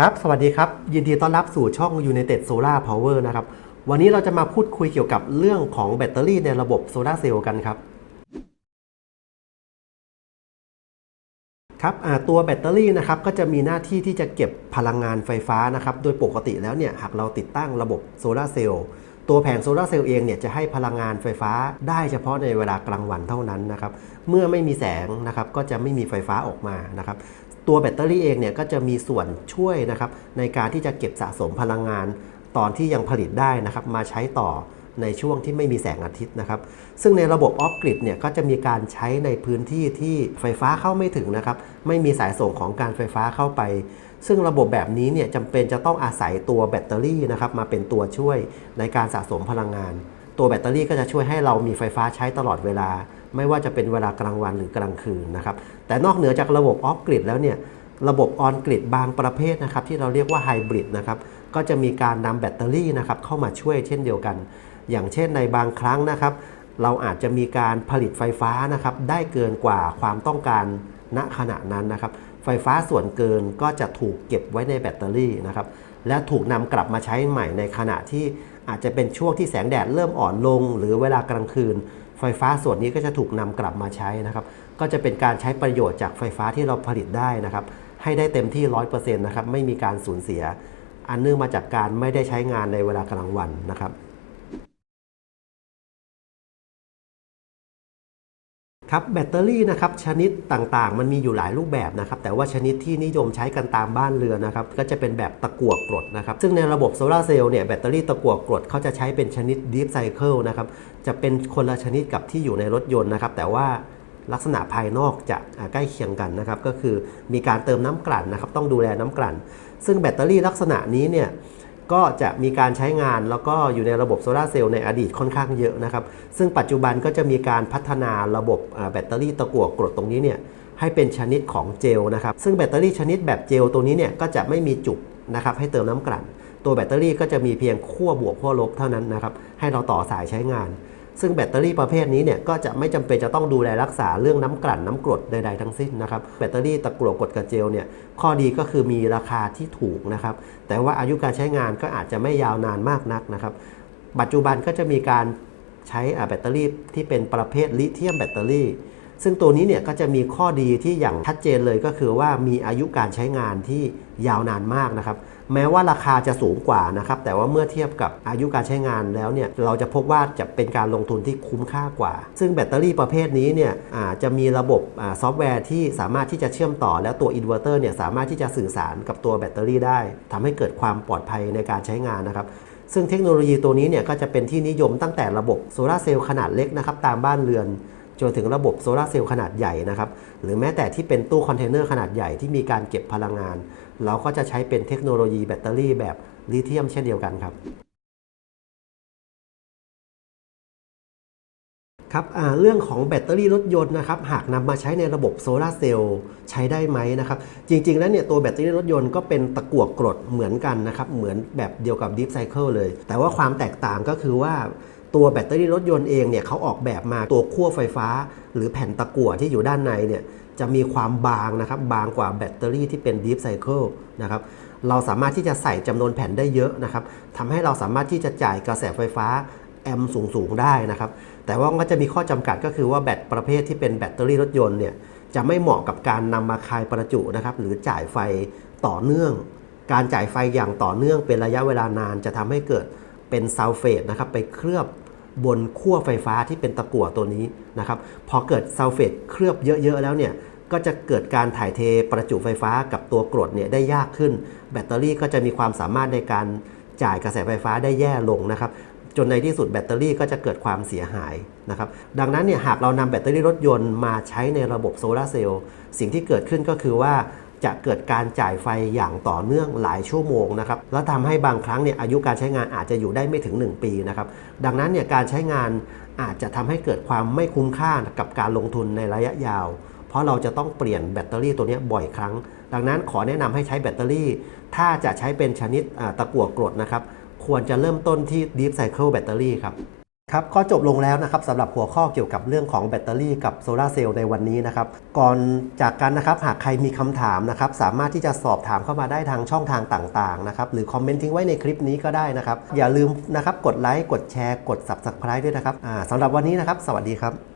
ครับ สวัสดีครับ ยินดีต้อนรับสู่ช่อง United Solar Power นะครับ วันนี้เราจะมาพูดคุยเกี่ยวกับเรื่องของแบตเตอรี่ในระบบโซลาเซลล์กันครับ ครับตัวแบตเตอรี่นะครับก็จะมีหน้าที่ที่จะเก็บพลังงานไฟฟ้านะครับ โดยปกติแล้วเนี่ยหากเราติดตั้งระบบโซลาเซลล์ ตัวแผงโซลาร์เซลล์เองเนี่ยจะให้พลังงานไฟฟ้าได้เฉพาะในเวลากลางวันเท่านั้นนะครับ เมื่อไม่มีแสงนะครับก็จะไม่มีไฟฟ้าออกมานะครับ ตัวแบตเตอรี่เองเนี่ยก็จะมีส่วนช่วยนะครับในการที่จะเก็บสะสมพลังงาน ตอนที่ยังผลิตได้นะครับมาใช้ต่อในช่วงที่ไม่มีแสงอาทิตย์นะครับ ซึ่งในระบบออฟกริดเนี่ยก็จะมีการใช้ในพื้นที่ที่ไฟฟ้าเข้าไม่ถึงนะครับ ไม่มีสายส่งของการไฟฟ้าเข้าไป ซึ่งระบบแบบนี้เนี่ยจำเป็นจะต้องอาศัยตัวแบตเตอรี่นะครับมาเป็นตัวช่วยในการสะสมพลังงาน ตัวแบตเตอรี่ก็จะช่วยให้เรามีไฟฟ้าใช้ตลอดเวลา ไม่ว่าจะเป็นเวลากลางวันหรือกลางคืนนะครับแต่นอกเหนือจากระบบออฟกริดแล้วเนี่ยระบบออนกริดบางประเภทนะครับที่เราเรียกว่าไฮบริดนะครับก็จะมีการนำแบตเตอรี่นะครับเข้ามาช่วยเช่นเดียวกัน อย่างเช่นในบางครั้งนะครับ เราอาจจะมีการผลิตไฟฟ้านะครับได้เกินกว่าความต้องการณขณะนั้นนะครับ ไฟฟ้าส่วนเกินก็จะถูกเก็บไว้ในแบตเตอรี่นะครับและถูกนำกลับมาใช้ใหม่ในขณะที่อาจจะเป็นช่วงที่แสงแดดเริ่มอ่อนลง หรือเวลากลางคืน ไฟฟ้าส่วนนี้ก็จะถูกนำกลับมาใช้นะครับก็จะเป็นการใช้ประโยชน์จากไฟฟ้าที่เราผลิตได้นะครับให้ได้เต็มที่ 100%นะครับไม่มีการสูญเสีย อันเนื่องมาจากการไม่ได้ใช้งานในเวลากลางวันนะครับ ครับแบตเตอรี่นะครับชนิดต่างๆ มันมีอยู่หลายรูปแบบนะครับแต่ว่าชนิดที่นิยมใช้กันตามบ้านเรือนนะครับก็จะเป็นแบบตะกั่วกรดนะครับซึ่งในระบบโซลาร์เซลล์เนี่ยแบตเตอรี่ตะกั่วกรดเขาจะใช้เป็นชนิด Deep Cycle นะครับจะเป็นคนละชนิดกับที่อยู่ในรถยนต์นะครับแต่ว่าลักษณะภายนอกจะใกล้เคียงกันนะครับก็คือมีการเติมน้ำกลั่นนะครับต้องดูแลน้ำกลั่น ซึ่งแบตเตอรี่ลักษณะนี้เนี่ย ก็จะมีการใช้งานแล้วก็อยู่ในระบบโซลาเซลล์ในอดีตค่อนข้างเยอะนะครับ ซึ่งปัจจุบันก็จะมีการพัฒนาระบบแบตเตอรี่ตะกั่วกรดตรงนี้เนี่ยให้เป็นชนิดของเจลนะครับ ซึ่งแบตเตอรี่ชนิดแบบเจลตัวนี้เนี่ยก็จะไม่มีจุกนะครับให้เติมน้ำกลั่น ตัวแบตเตอรี่ก็จะมีเพียงขั้วบวกขั้วลบเท่านั้นนะครับให้เราต่อสายใช้งาน ซึ่งแบตเตอรี่ประเภทนี้เนี่ยก็จะไม่จำเป็นจะต้องดูแลรักษาเรื่องน้ำกลั่นน้ำกรดใดๆทั้งสิ้นนะครับแบตเตอรี่ตะกั่วกรดกับเจลเนี่ยข้อดีก็คือมีราคาที่ถูกนะครับแต่ว่าอายุการใช้งานก็อาจจะไม่ยาวนานมากนักนะครับปัจจุบันก็จะมีการใช้อาแบตเตอรี่ที่เป็นประเภทลิเธียมแบตเตอรี่ ซึ่งตัวนี้เนี่ยก็จะมีข้อดีที่อย่างชัดเจนเลยก็คือว่ามีอายุการใช้งานที่ยาวนานมากนะครับ แม้ว่าราคาจะสูงกว่านะครับ แต่ว่าเมื่อเทียบกับอายุการใช้งานแล้วเนี่ยเราจะพบว่าจะเป็นการลงทุนที่คุ้มค่ากว่า ซึ่งแบตเตอรี่ประเภทนี้เนี่ยจะมีระบบอซอฟต์แวร์ที่สามารถที่จะเชื่อมต่อ แล้วตัวอินเวอร์เตอร์เนี่ยสามารถที่จะสื่อสารกับตัวแบตเตอรี่ได้ทำให้เกิดความปลอดภัยในการใช้งานนะครับซึ่งเทคโนโลยีตัวนี้เนี่ยก็จะเป็นที่นิยมตั้งแต่ระบบโซลาเซลล์ขนาดเล็กนะครับตามบ้านเรือน จนถึงระบบโซลาร์เซลล์ขนาดใหญ่นะครับ หรือแม้แต่ที่เป็นตู้คอนเทนเนอร์ขนาดใหญ่ที่มีการเก็บพลังงาน เราก็จะใช้เป็นเทคโนโลยีแบตเตอรี่แบบลิเธียมเช่นเดียวกันครับครับเรื่องของแบตเตอรี่รถยนต์นะครับหากนำมาใช้ในระบบโซลาร์เซลล์ใช้ได้ไหมนะครับจริง ๆ แล้วเนี่ยตัวแบตเตอรี่รถยนต์ก็เป็นตะกั่วกรดเหมือนกันนะครับเหมือนแบบเดียวกับ Deep Cycle เลย แต่ว่าความแตกต่างก็คือว่า ตัวแบตเตอรี่รถยนต์เองเนี่ยเขาออกแบบมาตัวขั้วไฟฟ้า หรือแผ่นตะกั่วที่อยู่ด้านในเนี่ยจะมีความบางนะครับบางกว่าแบตเตอรี่ที่เป็น Deep Cycle นะครับเราสามารถที่จะใส่จำนวนแผ่นได้เยอะนะครับทำให้เราสามารถที่จะจ่ายกระแสไฟฟ้าแอมป์สูงๆได้นะครับ แต่ว่าก็จะมีข้อจำกัดก็คือว่าแบตประเภทที่เป็นแบตเตอรี่รถยนต์เนี่ยจะไม่เหมาะกับการนำมาคายประจุนะครับหรือจ่ายไฟต่อเนื่อง การจ่ายไฟอย่างต่อเนื่องเป็นระยะเวลานานจะทำให้เกิดเป็นซัลเฟตนะครับไปเคลือบ บนขั้วไฟฟ้าที่เป็นตะกั่วตัวนี้นะครับพอเกิดซัลเฟตเคลือบเยอะๆแล้วเนี่ยก็จะเกิดการถ่ายเทประจุไฟฟ้ากับตัวกรดเนี่ยได้ยากขึ้น แบตเตอรี่ก็จะมีความสามารถในการจ่ายกระแสไฟฟ้าได้แย่ลงนะครับจนในที่สุดแบตเตอรี่ก็จะเกิดความเสียหายนะครับดังนั้นเนี่ยหากเรานำแบตเตอรี่รถยนต์มาใช้ในระบบโซลาร์เซลล์สิ่งที่เกิดขึ้นก็คือว่า จะเกิดการจ่ายไฟอย่างต่อเนื่องหลายชั่วโมงนะครับแล้วทำให้บางครั้งเนี่ยอายุการใช้งานอาจจะอยู่ได้ไม่ถึง 1 ปีนะครับดังนั้นเนี่ยการใช้งานอาจจะทำให้เกิดความไม่คุ้มค่ากับการลงทุนในระยะยาว เพราะเราจะต้องเปลี่ยนแบตเตอรี่ตัวนี้บ่อยครั้ง ดังนั้นขอแนะนำให้ใช้แบตเตอรี่ ถ้าจะใช้เป็นชนิดตะกั่วกรดนะครับควรจะเริ่มต้นที่ Deep Cycle แบตเตอรี่ครับ ครับก็จบลงแล้วนะครับสำหรับหัวข้อเกี่ยวกับเรื่องของแบตเตอรี่กับโซลาเซลล์ในวันนี้นะครับ ก่อนจากกันนะครับหากใครมีคำถามนะครับสามารถที่จะสอบถามเข้ามาได้ทางช่องทางต่างๆนะครับหรือคอมเมนต์ทิ้งไว้ในคลิปนี้ก็ได้นะครับ อย่าลืมนะครับกดไลค์กดแชร์กด Subscribe ด้วยนะครับสำหรับวันนี้นะครับ สวัสดีครับ